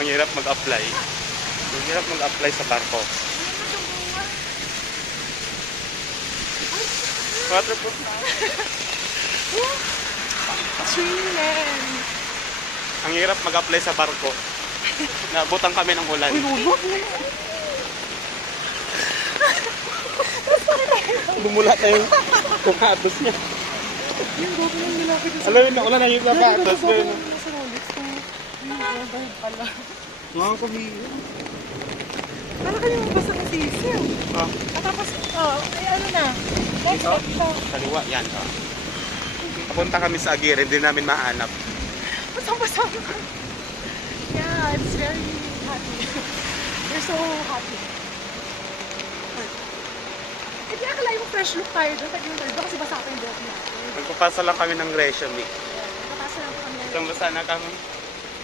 Ang hirap mag-apply. Ang hirap mag-apply sa barko. Waterproof na. Swingin! Ang hirap mag-apply sa barko. Naabutan kami ng ulan. Bumula na yung kumatos niya. Alam mo na ulan na yung kumatos ko yun. Mga kumiyo. Para kayo mabasa ng sisiw. Ah, At tapos, ay ano na. Next Ito? ito. kaliwa yan. Papunta kami sa Aguirre, hindi namin mahanap. Basang-basa. Yeah, it's very happy. We're so happy. Hindi akala yung fresh look tayo doon. Pag yung tayo doon kasi basa pa yung buhok niya. Magpapasa lang kami ng resume. Nakapasa lang po kami. Isang basa na kami.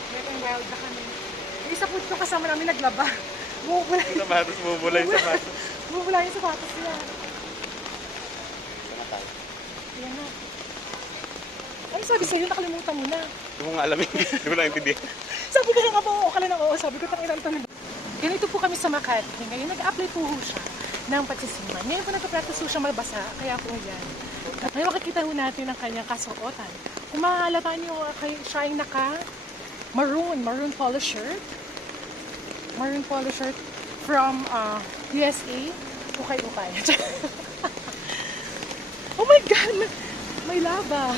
Wet and wild na kami. Yung isa po ito kasama namin naglaba. Bumubula Yung sapatos, bubula yung sapatos. Bumubula yung sapatos niya. Sana tayo. Yan na. Ano sabi sa'yo? Nakalimutan mo na. Hindi mo nga alam eh. Hindi mo lang intindihan. Sabi ko nga po, oo ka lang ng oo. Sabi ko, tanginan to. Ganito po kami sa Makati. Ngayon, nag-apply po siya ng pagsisiman. Ngayon po nagpa-practice po siya mabasa. Kaya po yan. At ngayon makikita po natin ang kanyang kasuotan. Kung mahalata niyo, siya ay maroon polo shirt. Maroon polo shirt from USA. Ukay-ukay. Oh my God! May laba.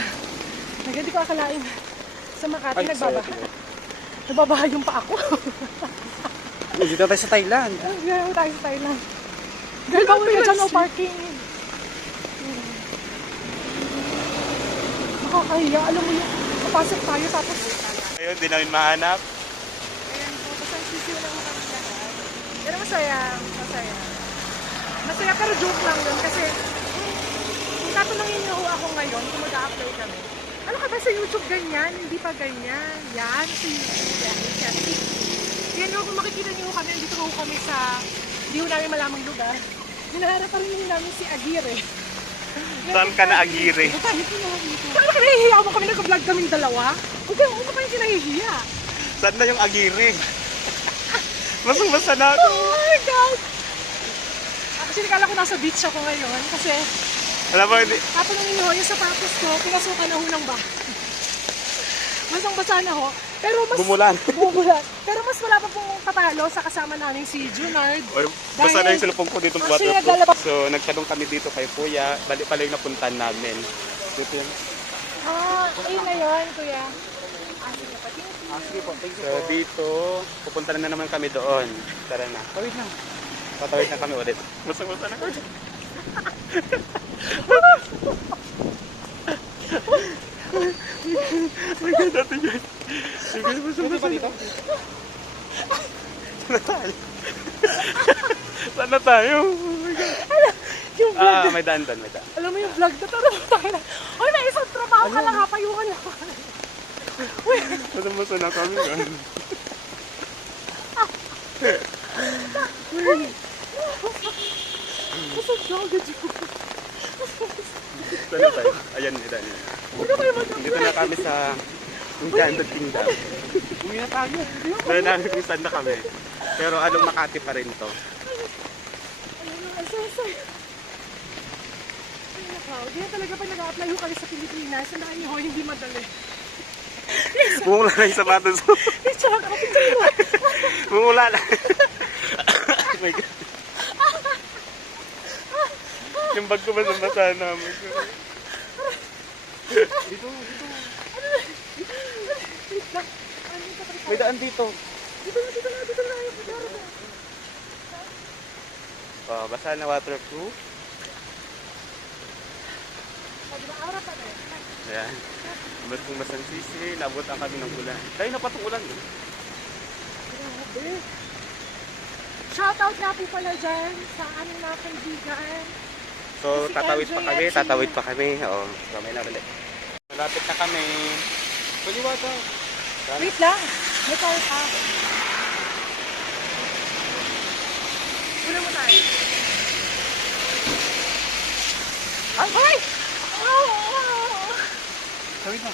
Hindi ko akalain. Sa Makati, nagbabaha yung pa ako. Dito tayo sa Thailand. Gano'n tayo sa Thailand. Girl, bawal ka dyan, no parking. Nakakahiya. Alam mo yung papasok tayo tapos... Ayun, di namin mahanap. Ayan po, tapos ang sisiw lang mo kami lahat. Pero masaya. Masaya. Masaya pero joke lang yun kasi kung tatanungin niyo ako ngayon kung mag-a-apply kami. Ano ka ba sa YouTube ganyan? Hindi pa ganyan. Yan, sa YouTube. Yan. Yan yung kung makikita niyo kami, dito ko kami sa hindi ko namin malamang lugar. Hinaharap pa rin namin si Aguirre. Saan ka na Aguirre? Saan ka nahihiya mo kami nag-vlog kaming dalawa? Huwag ka pa yung kinahihiya. Saan na yung Aguirre? Basang-basa na ako. Oh my God! Actually, kala ko nasa beach ako ngayon kasi Alam mo, hindi. tatanungin niyo yung sapatos ko, pinasukan na ho ng bahay. Basang-basa na ho. Pero mas... Bumulan. Bumulan. Pero mas wala pa pong tatalo sa kasama namin si Junard. Oy, basta na yung cellphone ko dito ng Actually, waterproof. naglalabas- So, nagtanong kami dito kay Kuya. Bali pala yung napuntahan namin. Dito yun. Ayun na yun, kuya. Sige po, thank you so, dito, pupunta na naman kami doon. Tara na. Tawid na. Patawid na kami ulit. Basta-basta na kami. My God, natin yun. Sige, basta-basta dito. Saan na tayo? Saan na tayo? Oh my God. Yung vlog. May daan. Alam mo yung vlog na taro tayo na. Uy, may isang trabaho ka lang ha. Payukan lang. Basta-basta na kami. Basta jogged yun. Saan na tayo? Ayan, daan. Huwag na kayo mag-vlog. Dito na kami sa Enchanted Kingdom. Uwi na tayo. Dahil namin kung saan na kami. Pero anong Makati pa rin to. Ang saya-saya. Ay, nakaw. Di talaga pag nag-a-apply ho kayo sa Pilipinas, sandaan niyo ho, hindi madali. Bumula na yung sapatos mo. Picture ako, picture mo. Bumula na. Oh my God. Yung bag ko basa na. Dito. Wait lang. Ano ito? May daan dito. Dito na. Oh, basa na waterproof. Sabi na, araw pa rin. Ayan. Mas kung masang sisi, nabutan kami ng ulan. Tayo na pa itong ulan. Grabe. Shoutout nga po pala dyan sa aming mga kaibigan. So, Si tatawid pa kami. Oo, kamay na ulit. Malapit na kami. Kaliwa daw. Wait lang. May car pa. Una mo tayo. Ay! Tawid na.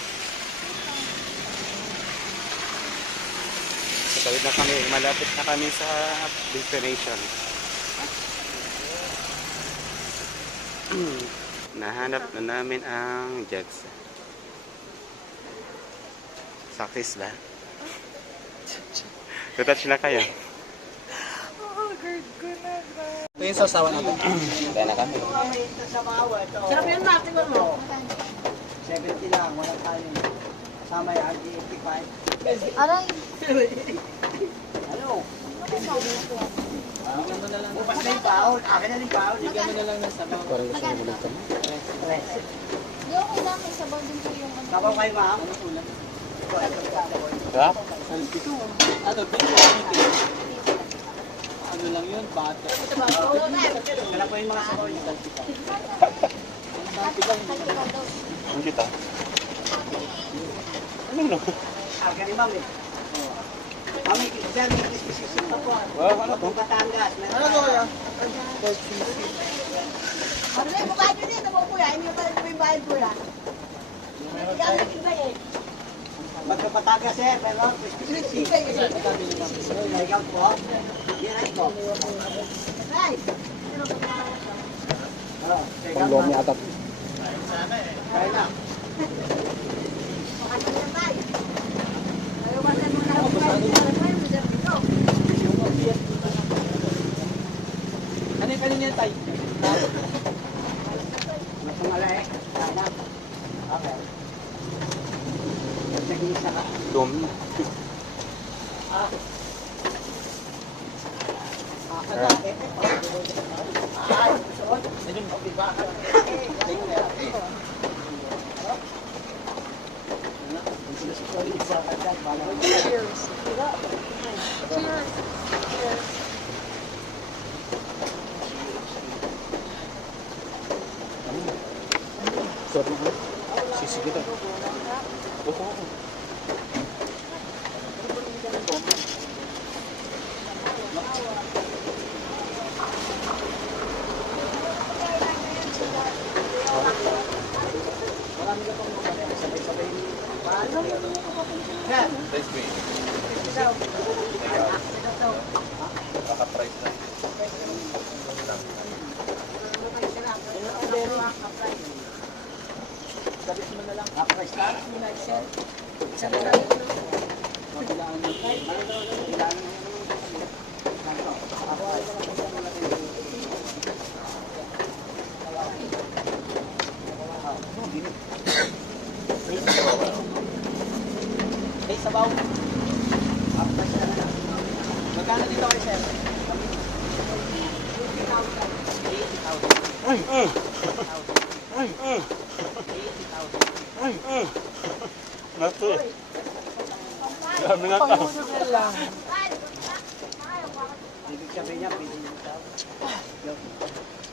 Patawid na kami. Malapit na kami sa destination. Nahanap na namin ang Jets. Success ba? Tutouch na kayo. Oh, good ko na. Ito yung sasawa natin. Kaya na kami. Sarap yan natin mo. 70 lang, walang kanin. Kasama yung RG85. Aray, Ano? Bukas na yung baon. Akin na yung baon. Bigyan mo na lang ng sabaw. Parang gusto mo ulit kami. di ako kailangan sabaw din po yung ano. Sabaw kayo, ma'am. Sarap? Salpito. Ano, dito? Ano lang yun? Bata. Kala po yung mga sabaw yung salpito. Kalpikaw daw. Ang kita. Ano no? Akin ni ma'am eh. Mami, sir, may kisisisip pa po. Wow, ano to? Batangas. Ano to kaya? Marley, mukha nyo din, naman kuya. Hindi pa rin yung bayad kuya. Hindi ka nag-iba eh. Magkapatagas sir, pero kisisisip. Ikaw po. Yan po. Ay, Panglomi atap. Kaya na. mukha nyo din tayo. Ayaw ba na muna ako kayo? Ito. Ano yung kanina tayo? Mas malay. Kaya na. Okay. Nag-iisa ka. Dumi. Cheers. Cheers. Cheers. Sarap na. Sisi kita. Oo. Hey, sabaw. Magkano dito kay sir? Nato. Dami nga ka. Pang-noodle lang. Ibig sabihin niya, pili niya daw.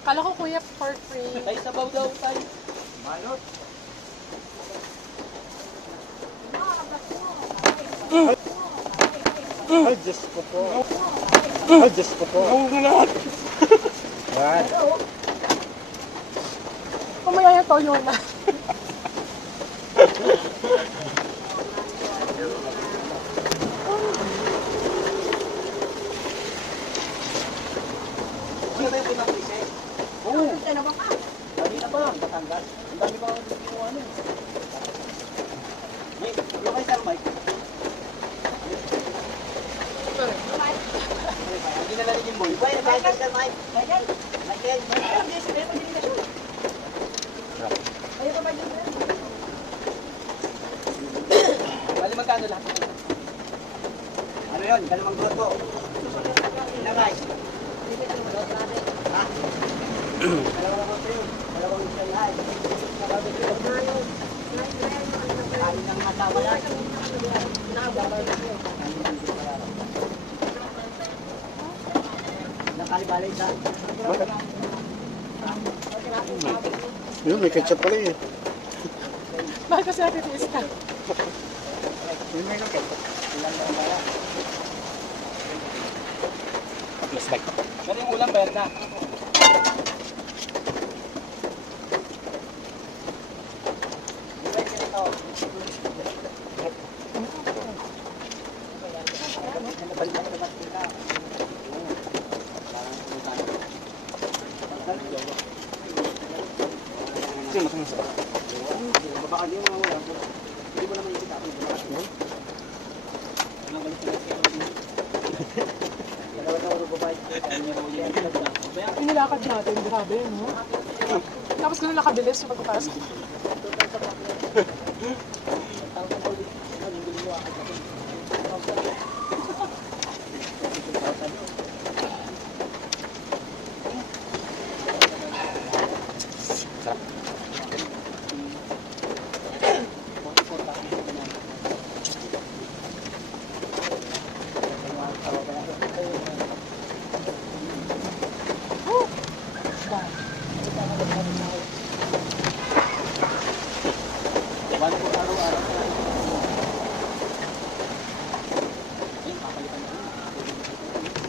Kala ko kuya for free. Tay, sabaw daw, tay. Balot. Ay, Diyos ko po. Ay, Diyos ko po. Ako na lahat. Yan. Kumaya yung toyo na. Ano ba yung punang klise? Oo. ano ba ka? Dami na ba? Batangas? Ang dami pa ang kinuha nun. Yung kay Sir Mike. Hindi na natin yung boy. Wait, Michael, Sir Mike. Michael. Michael. Ayaw ka ba dyan? Bali magkano lahat? Ano yun? Dalawang goto. Ilagay. Ha? Dalawang goto yun. Dalawang salhay. Kain ng matawa lang. Nakalibalay sa... Yun, may ketchup pala eh. Bakit kasi natin tiis ka? Yun, may ketchup. Please like. Pero yung ulam, bayad na. Balik na ba't sila? Sino mas Baka di mo wala. Hindi mo naman ikita ako. Yung nilakad natin, grabe, no? Tapos ganun nakabilis yung pagpapasok.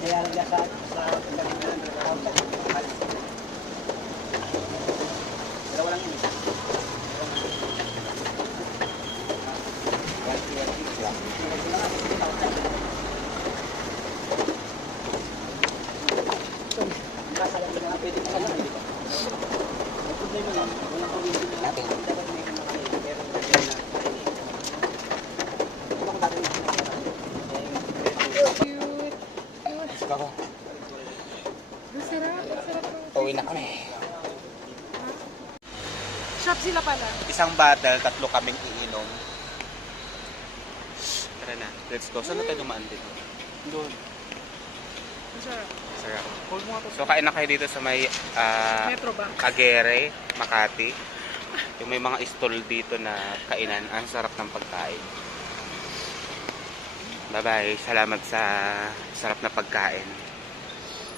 Kaya lang sa Cute. Ako. Ang sarap, ang sarap ng... Pauwi na kami. Shop sila pala. Isang bottle, 3 kaming iinom. Tara na, let's go. Saan na tayo dumaan dito? Doon. Ang sarap. Sarap. So kain na kayo dito sa may Metro Bank. Agere, Makati. Yung may mga stall dito na kainan. Ang sarap ng pagkain. Bye-bye. Salamat sa sarap na pagkain.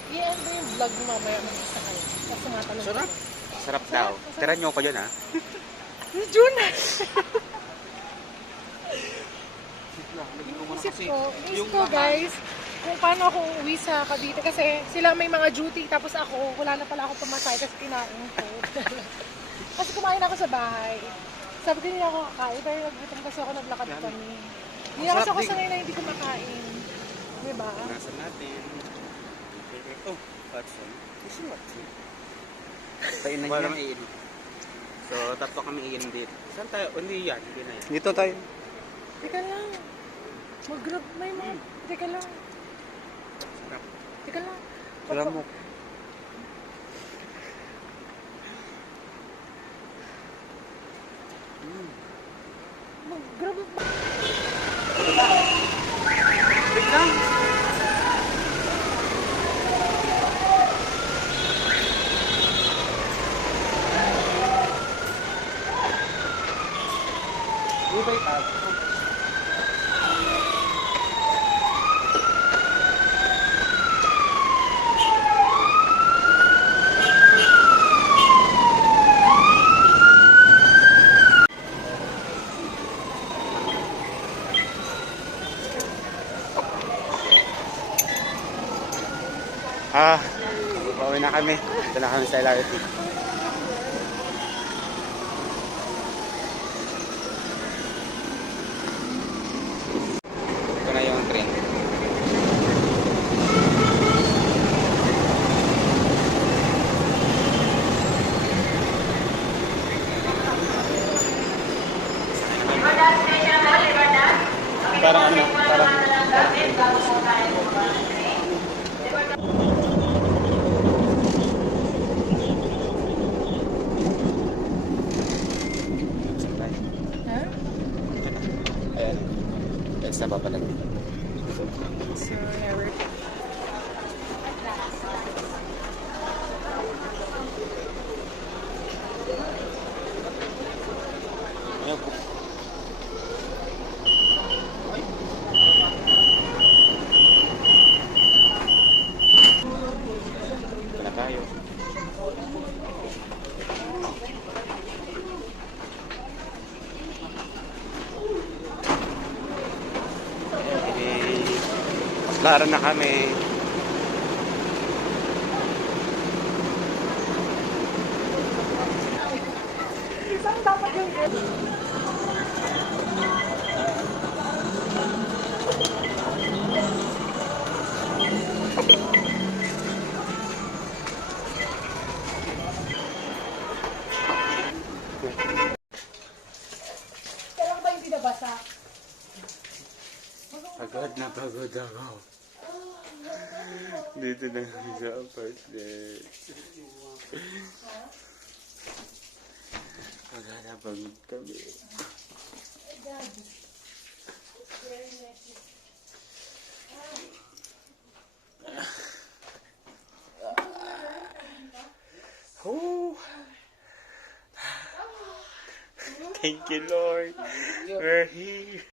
I-end mo yung vlog mo mamaya mag-isa kayo. Tapos sumatalong. Sarap. Sarap daw. Tira nyo ko dyan ha. June! Isip ko guys, kung paano ako uuwi sa Cavite kasi sila may mga duty tapos ako, wala na pala ako pumatay kasi kinain ko. Kasi kumain ako sa bahay. Sabi ko hindi ako kakain pero naggutom kasi ako naglakad kami. Hindi na kasi ako sanay na hindi kumakain. Diba? Nasa natin. Oh, Watson. Kasi Watson. Kainan Wala niya. naman iinom. So, 3 kami iinom dito. Saan tayo? Hindi yan. Hindi na yan. Dito tayo. Teka lang. Mag-grab may mga. Teka lang. Teka lang. Alam mo. Mag-grab. Wait lang. Ubay ka. Pauwi na kami. Ito na kami sa LRT. Ito na yung train. Parang ano, parang Ha? ayan. Next na papalag. So, never. Ayun po. Ito na tayo. Okay. Klaro na kami. Isang dapat yung God, napagod ako. Dito na kami sa apartment. Napagod kami. Oh. Thank you, Lord. We're here.